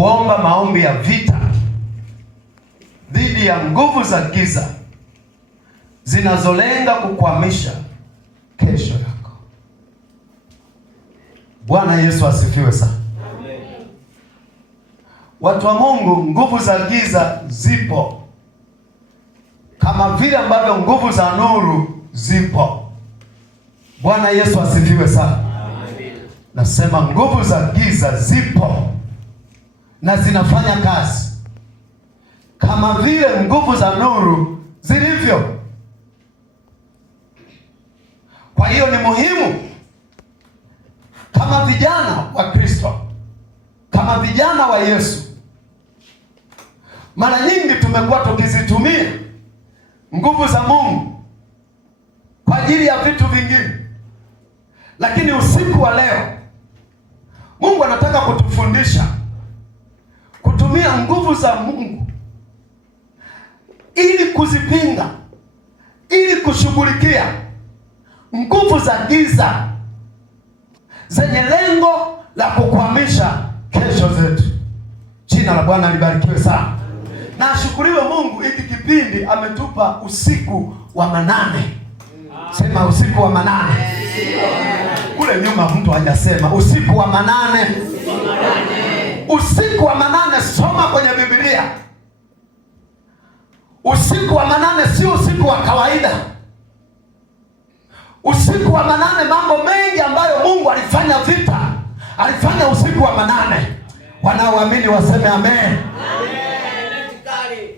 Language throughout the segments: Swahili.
kuomba maombi ya vita dhidi ya nguvu za giza zinazolenga kukwamisha kesho yako. Bwana Yesu asifiwe sana. Amen. Watu wa Mungu, nguvu za giza zipo kama vile ambavyo nguvu za nuru zipo. Bwana Yesu asifiwe sana. Amen. Nasema nguvu za giza zipo na zinafanya kazi kama vile nguvu za nuru zilivyo. Kwa hiyo ni muhimu kama vijana wa Kristo, kama vijana wa Yesu, mara nyingi tumekuwa tukizitumia nguvu za Mungu kwa ajili ya vitu vingine, lakini usiku wa leo Mungu anataka kutufundisha kutumia nguvu za Mungu ili kuzipinga, ili kushughulikia nguvu za giza zenye lengo la kukwamisha kesho zetu. Jina la Bwana libarikiwe sana. Na ashukuriwe Mungu, hiki kipindi ametupa usiku wa manane. Sema usiku wa manane. Kule nyuma mtu hajasema usiku wa manane. Usiku wa manane, soma kwenye Biblia. Usiku wa manane sio usiku wa kawaida. Usiku wa manane, mambo mengi ambayo Mungu alifanya vita, alifanya usiku wa manane. Wanaoamini waseme amen. Amen.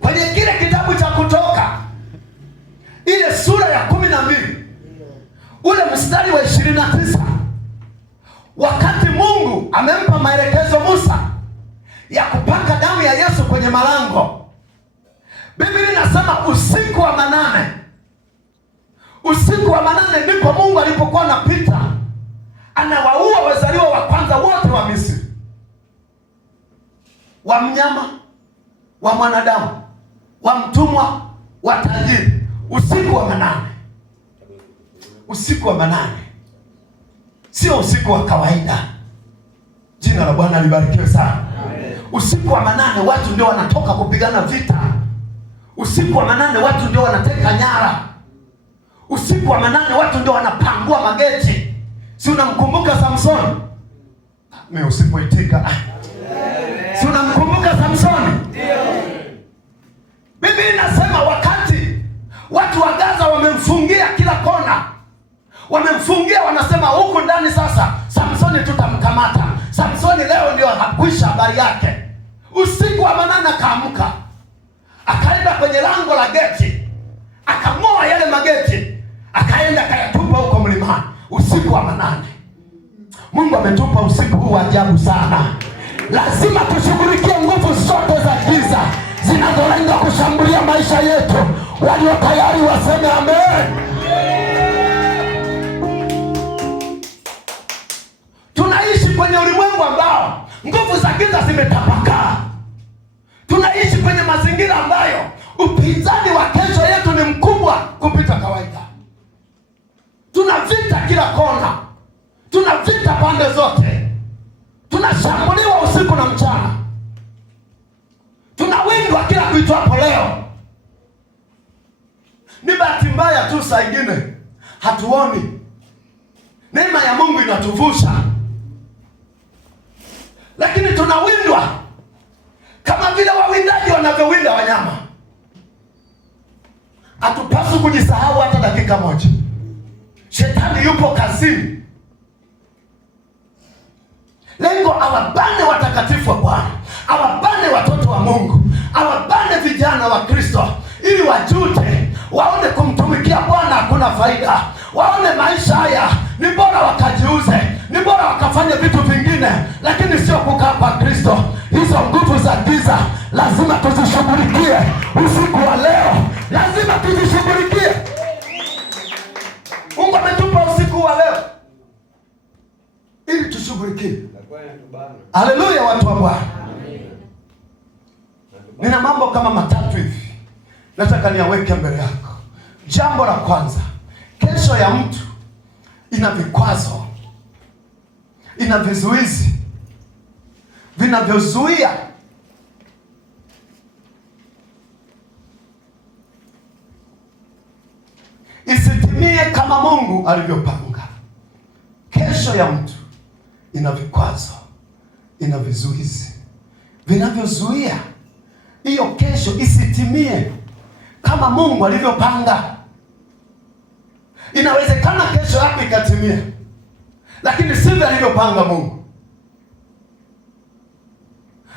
Kwenye kile kitabu cha Kutoka, ile sura ya 12, ule mstari wa 29, wakati Mungu amempa maelekezo Musa ya kupaka damu ya Yesu kwenye malango, Biblia inasema usiku wa manane. Usiku wa manane ndipo Mungu alipokuwa anapita anawaua wazaliwa wa kwanza wote wa Misri, wa mnyama, wa mwanadamu, wa mtumwa, wa tajiri. Usiku wa manane. Usiku wa manane sio usiku wa kawaida. Jina la Bwana libarikiwe sana. Amen. Usiku wa manane watu ndio wanatoka kupigana vita. Usiku wa manane watu ndio wanateka nyara. Usiku wa manane watu ndio wanapangua mageti. Si unamkumbuka Samsoni? Mimi usipoitika. Si unamkumbuka Samsoni? Ndio. Biblia inasema wakati watu wa Gaza wamemfungia kila kona, wamemfungia, wanasema huku ndani sasa Samsoni tutamkamata. Samsoni leo ndio hakwisha habari yake. Usiku wa manane akaamka, akaenda kwenye lango la geti, akang'oa yale mageti, akaenda akayatupa huko mlimani. Usiku wa manane. Mungu ametupa usiku huu wa ajabu sana. Lazima tushughulikie nguvu zote za giza zinazolenga kushambulia maisha yetu. Walio tayari waseme amen. Tunaishi kwenye ulimwengu ambao nguvu za giza zimetapakaa. Tunaishi kwenye mazingira ambayo upinzani wa kesho yetu ni mkubwa kupita kawaida. Tuna vita kila kona, tuna vita pande zote, tunashambuliwa usiku na mchana, tunawindwa kila kuitwapo leo. Ni bahati mbaya tu saa ingine hatuoni. Neema ya Mungu inatuvusha, lakini tunawindwa kama vile wawindaji wanavyowinda wanyama. Hatupaswi kujisahau hata dakika moja. Shetani yupo kazini, lengo awabane watakatifu wa Bwana, awabane watoto wa Mungu, awabane vijana wa Kristo, ili wajute, waone kumtumikia Bwana hakuna faida, waone maisha haya ni bora wakajiuze, ni bora wakafanya vitu vingine, lakini sio kukaa kwa Kristo. Hizo nguvu za giza lazima tuzishughulikie usiku wa leo, lazima tuzishughulikie. Mungu ametupa usiku wa leo ili tushughulikie. Haleluya, watu wa Bwana. Nina mambo kama matatu hivi nataka niaweke mbele yako. Jambo la kwanza, kesho ya mtu ina vikwazo, ina vizuizi vinavyozuia isitimie kama Mungu alivyopanga. Kesho ya mtu ina vikwazo, ina vizuizi vinavyozuia hiyo kesho isitimie kama Mungu alivyopanga. Inawezekana kesho yako ikatimia, lakini sivyo alivyopanga Mungu.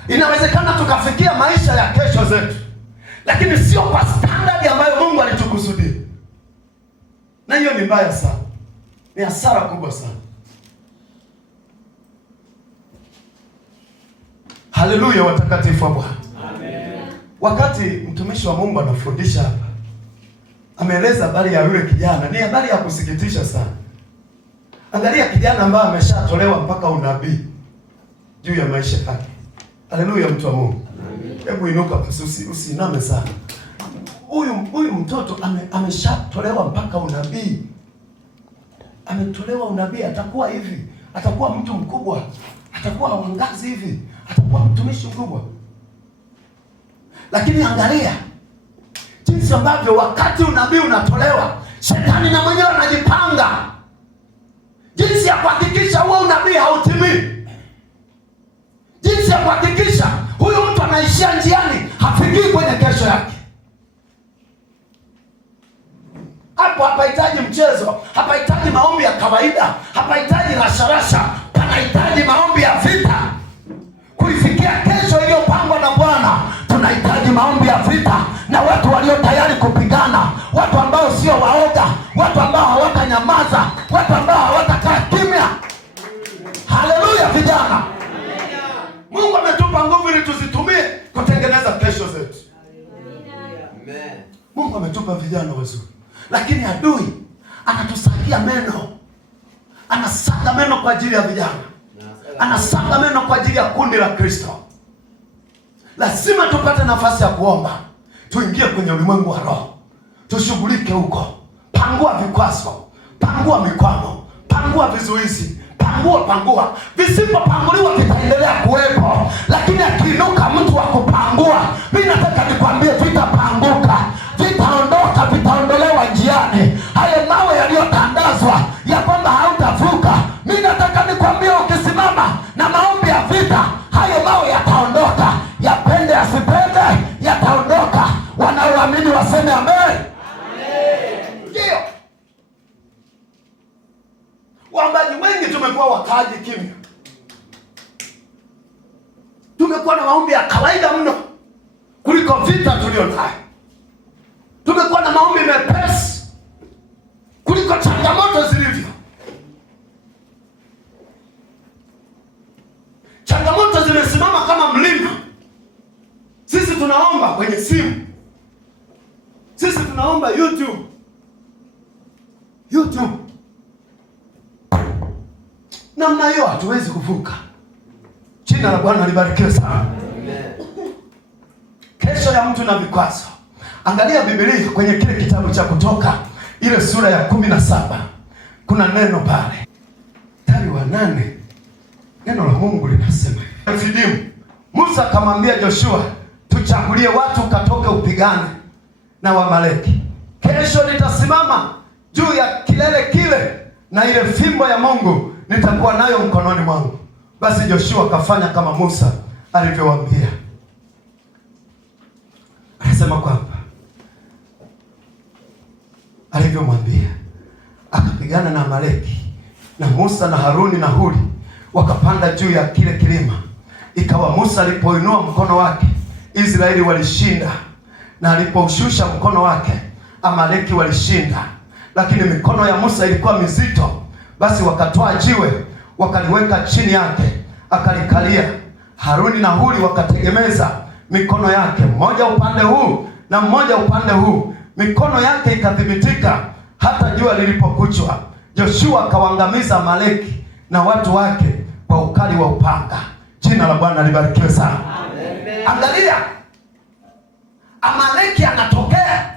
Inawezekana tukafikia maisha ya kesho zetu, lakini sio kwa standard ambayo Mungu alitukusudia. Na hiyo ni mbaya sana, ni hasara kubwa sana. Haleluya, watakatifu wa Bwana. Amen. Wakati mtumishi wa Mungu anafundisha hapa, ameeleza habari ya yule kijana. Ni habari ya kusikitisha sana. Angalia kijana ambaye ameshatolewa mpaka unabii juu ya maisha yake. Haleluya, mtu wa Mungu. Hebu inuka basi, usiiname sana. Huyu mtoto ameshatolewa mpaka unabii. Ametolewa unabii, atakuwa hivi, atakuwa mtu mkubwa, atakuwa wangazi hivi, atakuwa mtumishi mkubwa. Lakini angalia jinsi ambavyo wakati unabii unatolewa, shetani na mwenyewe anajipanga jinsi ya kuhakikisha huo unabii hautimii, jinsi ya kuhakikisha huyu mtu anaishia njiani, hafikii kwenye kesho yake. Hapo hapahitaji mchezo, hapahitaji maombi ya kawaida, hapahitaji rasharasha, panahitaji maombi ya vita. Kuifikia kesho iliyopangwa na Bwana, tunahitaji maombi ya vita na watu walio tayari kupigana, watu ambao sio waoga, watu ambao hawatanyamaza, watu ambao hawatakaa kimya. Haleluya vijana. Mungu ametupa nguvu ili tuzitumie kutengeneza kesho zetu. Amen. Mungu ametupa vijana wazuri, lakini adui anatusagia meno. Anasaga meno kwa ajili ya vijana, anasaga meno kwa ajili ya kundi la Kristo. Lazima tupate nafasi ya kuomba, tuingie kwenye ulimwengu wa roho, tushughulike huko. Pangua vikwazo, pangua mikwamo, pangua vizuizi, pangua. Visipopanguliwa vitaendelea kuwepo, lakini akiinuka mtu wa kupangua, mimi nataka nikwambie vitapanguka, vitaondoka, vitaondolewa njiani. Hayo mawe yaliyotandazwa ya kwamba hautavuka, mimi nataka nikwambie ukisimama na maombi ya vita, hayo mawe yataondoka. Yapende yasipende, yataondoka. Wanaoamini waseme amen. Amen. Ndio. Waombaji wengi tumekuwa wakaji kimya. Tumekuwa na maombi ya kawaida mno kuliko vita tulionayo. Tumekuwa na maombi mepesi kuliko changamoto zilivyo. Changamoto zimesimama kama mlima. Sisi tunaomba kwenye simu, sisi tunaomba YouTube. Namna hiyo hatuwezi kuvuka. Jina la Bwana libarikiwe sana. Amen. Kesho ya mtu na vikwazo. Angalia Biblia kwenye kile kitabu cha Kutoka, ile sura ya 17. Kuna neno pale, mstari wa 8, neno la Mungu linasema hivi. Musa akamwambia Joshua, tuchagulie watu katoke upigane na Wamaleki. Kesho nitasimama juu ya kilele kile, na ile fimbo ya Mungu nitakuwa nayo mkononi mwangu. Basi Joshua akafanya kama Musa alivyowaambia. Anasema kwamba alivyomwambia, akapigana na Amaleki, na Musa na Haruni na Huri wakapanda juu ya kile kilima. Ikawa Musa alipoinua mkono wake, Israeli walishinda, na alipoushusha mkono wake, Amaleki walishinda. Lakini mikono ya Musa ilikuwa mizito, basi wakatoa jiwe wakaliweka chini yake, akalikalia. Haruni na Huri wakategemeza mikono yake, mmoja upande huu na mmoja upande huu. Mikono yake ikathibitika hata jua lilipokuchwa. Joshua akawaangamiza Amaleki na watu wake kwa ukali wa upanga. Jina la Bwana libarikiwe sana. Amen. Angalia, Amaleki anatokea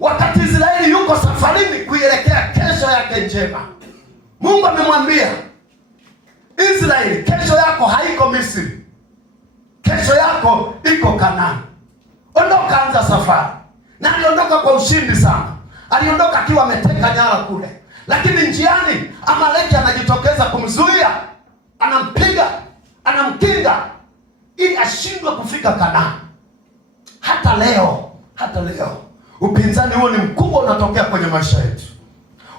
wakati Israeli yuko safarini kuielekea kesho yake njema. Mungu amemwambia Israeli, kesho yako haiko Misri, kesho yako iko Kanaani. Ondoka, anza safari. Na aliondoka kwa ushindi sana. Aliondoka akiwa ameteka nyara kule, lakini njiani Amaleki anajitokeza kumzuia, anampiga, anamkinga ili ashindwe kufika Kanaani. Hata leo upinzani huo ni mkubwa, unatokea kwenye maisha yetu.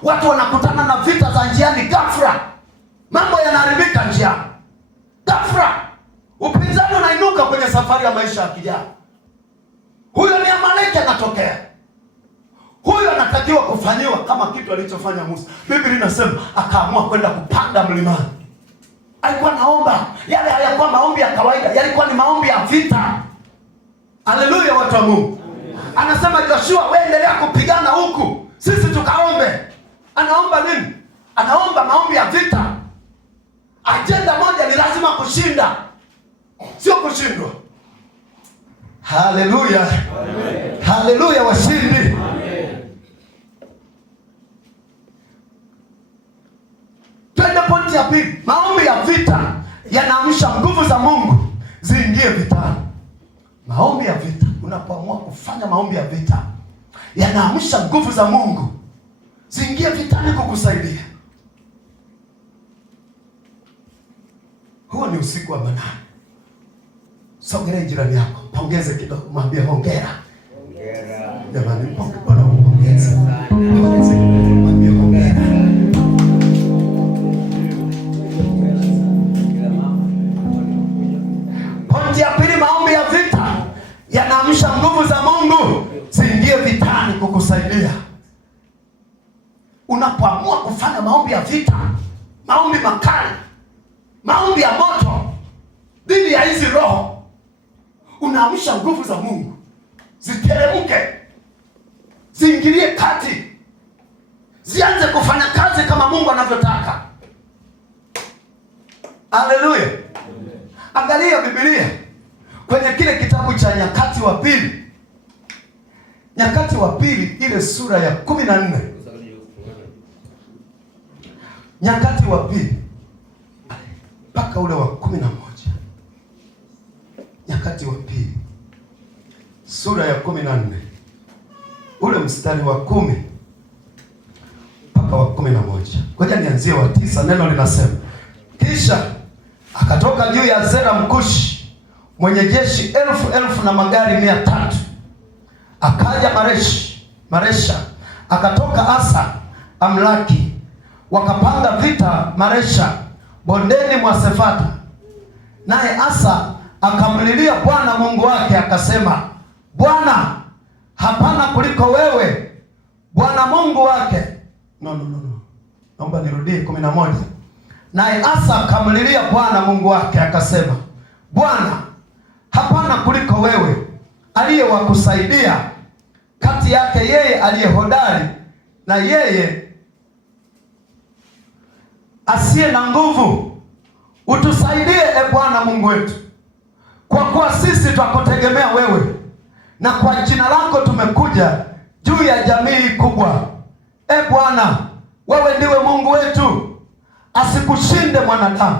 Watu wanakutana na vita za njiani, ghafla mambo yanaharibika njiani, ghafla upinzani unainuka kwenye safari ya maisha ya kijana. Huyo ni Amaleki anatokea. Huyo anatakiwa kufanyiwa kama kitu alichofanya Musa. Biblia inasema akaamua kwenda kupanda mlimani. Alikuwa naomba, yale hayakuwa maombi ya kawaida, yalikuwa ni maombi ya vita. Haleluya, watu wa Mungu. Anasema Joshua, wewe endelea kupigana huku, sisi tukaombe. Anaomba nini? Anaomba maombi ya vita. Ajenda moja ni lazima kushinda, sio kushindwa. Haleluya, haleluya, washindi. Twende pointi ya pili. Maombi ya vita yanaamsha nguvu za Mungu ziingie vitani. Maombi ya vita, unapoamua kufanya maombi ya vita, yanaamsha nguvu za Mungu ziingie vitani kukusaidia. Huo ni usiku wa manane. Sogelea jirani yako, pongeze kidogo, mwambie hongera. Hongera. Jamani, pongeze. Pongeze kidogo, mwambie hongera. Pointi ya pili, maombi ya vita yanaamsha nguvu za Mungu ziingie vitani kukusaidia. Unapoamua kufanya maombi ya vita, maombi makali, maombi ya moto dhidi ya hizi roho, unaamsha nguvu za Mungu ziteremke, ziingilie kati, zianze kufanya kazi kama Mungu anavyotaka. Haleluya. Angalia Biblia kwenye kile kitabu cha Nyakati wa Pili, Nyakati wa Pili ile sura ya 14. Nyakati wa Pili mpaka ule wa 11. Nyakati wa Pili sura ya 14 ule mstari wa 10 mpaka wa 11. Ngoja nianzie wa 9. Neno linasema, kisha akatoka juu ya Zera Mkushi mwenye jeshi elfu na magari 300, akaja Maresha, akatoka Asa Amlaki, wakapanga vita Maresha bondeni mwa Sefata. Naye Asa akamlilia Bwana Mungu wake akasema, Bwana, hapana kuliko wewe Bwana Mungu wake. No. Naomba nirudie 11. Naye Asa akamlilia Bwana Mungu wake akasema, Bwana, hapana kuliko wewe aliye wa kusaidia kati yake yeye aliye hodari na yeye asiye na nguvu. Utusaidie e Bwana Mungu wetu, kwa kuwa sisi twakutegemea wewe, na kwa jina lako tumekuja juu ya jamii kubwa. E Bwana, wewe ndiwe Mungu wetu, asikushinde mwanadamu.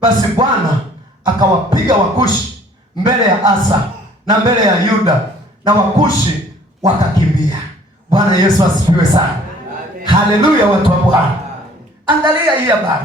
Basi Bwana akawapiga Wakushi mbele ya Asa na mbele ya Yuda, na Wakushi wakakimbia. Bwana Yesu asifiwe sana. Haleluya, watu wa Bwana. Angalia hii habari.